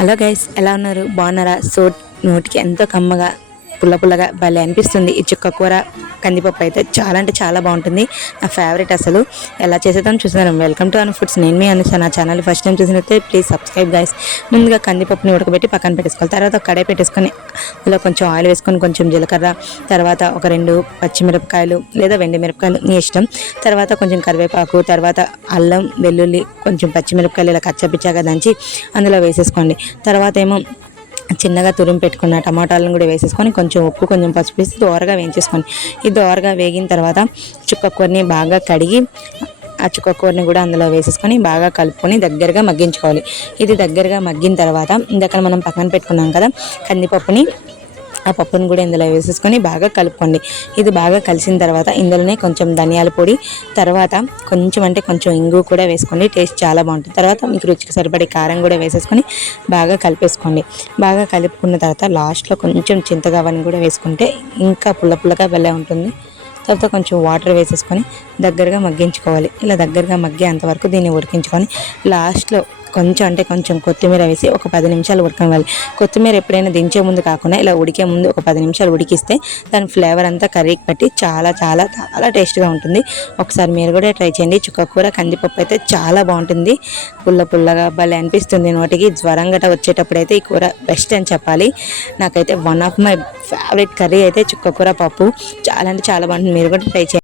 Hello guys, ఎలా ఉన్నారు? బాగున్నారా? సో నోటికి ఎంతో కమ్మగా పుల్ల పుల్లగా భలే అనిపిస్తుంది ఈ చుక్క కూర కందిపప్పు అయితే చాలా అంటే చాలా బాగుంటుంది. నా ఫేవరెట్ అసలు. ఎలా చేసేద్దాం చూస్తున్నాను. Welcome to Anu foods. నేను మీ అనుసా. నా ఛానల్ ఫస్ట్ టైం చూసినట్లయితే ప్లీజ్ సబ్స్క్రైబ్ గైస్. ముందుగా కందిపప్పుని ఉడకబెట్టి పక్కన పెట్టేసుకోవాలి. తర్వాత ఒక కడాయి పెట్టేసుకొని అందులో కొంచెం ఆయిల్ వేసుకొని కొంచెం జీలకర్ర, తర్వాత ఒక 2 పచ్చిమిరపకాయలు లేదా మిరపకాయలు మీ ఇష్టం, తర్వాత కొంచెం కరివేపాకు, తర్వాత అల్లం వెల్లుల్లి కొంచెం పచ్చిమిరపకాయలు ఇలా కచ్చపిచ్చాగా దంచి అందులో వేసేసుకోండి. తర్వాత ఏమో చిన్నగా తురిమి పెట్టుకున్న టమాటాలను కూడా వేసేసుకొని కొంచెం ఉప్పు కొంచెం పసుపు వేసి దోరగా వేయించేసుకోండి. ఈ దోరగా వేగిన తర్వాత చుక్కకూరని బాగా కడిగి ఆ చుక్కకూరని కూడా అందులో వేసేసుకొని బాగా కలుపుకొని దగ్గరగా మగ్గించుకోవాలి. ఇది దగ్గరగా మగ్గిన తర్వాత ఇందాక మనం పక్కన పెట్టుకున్నాం కదా కందిపప్పుని, ఆ పప్పును కూడా ఇందులో వేసేసుకొని బాగా కలుపుకోండి. ఇది బాగా కలిసిన తర్వాత ఇందులోనే కొంచెం ధనియాల పొడి, తర్వాత కొంచెం అంటే కొంచెం ఇంగు కూడా వేసుకోండి. టేస్ట్ చాలా బాగుంటుంది. తర్వాత మీకు రుచికి సరిపడే కారం కూడా వేసేసుకొని బాగా కలిపేసుకోండి. బాగా కలుపుకున్న తర్వాత లాస్ట్లో కొంచెం చింతగవ్వని కూడా వేసుకుంటే ఇంకా పుల్ల పుల్లగా భలే ఉంటుంది. తర్వాత కొంచెం వాటర్ వేసేసుకొని దగ్గరగా మగ్గించుకోవాలి. ఇలా దగ్గరగా మగ్గేంతవరకు దీన్ని ఉడికించుకొని లాస్ట్లో కొంచెం అంటే కొంచెం కొత్తిమీర వేసి ఒక 10 నిమిషాలు ఉడకనివ్వాలి. కొత్తిమీర ఎప్పుడైనా దించే ముందు కాకుండా ఇలా ఉడికే ముందు ఒక 10 నిమిషాలు ఉడికిస్తే దాని ఫ్లేవర్ అంతా కర్రీకి పట్టి చాలా చాలా చాలా టేస్ట్గా ఉంటుంది. ఒకసారి మీరు కూడా ట్రై చేయండి. చుక్కకూర కందిపప్పు అయితే చాలా బాగుంటుంది. పుల్ల పుల్లగా భలే అనిపిస్తుంది నోటికి. జ్వరం గట్ట వచ్చేటప్పుడు అయితే ఈ కూర బెస్ట్ అని చెప్పాలి. నాకైతే one of my favourite curry అయితే చుక్కకూర పప్పు. చాలా అంటే చాలా బాగుంటుంది. మీరు కూడా ట్రై చేయండి.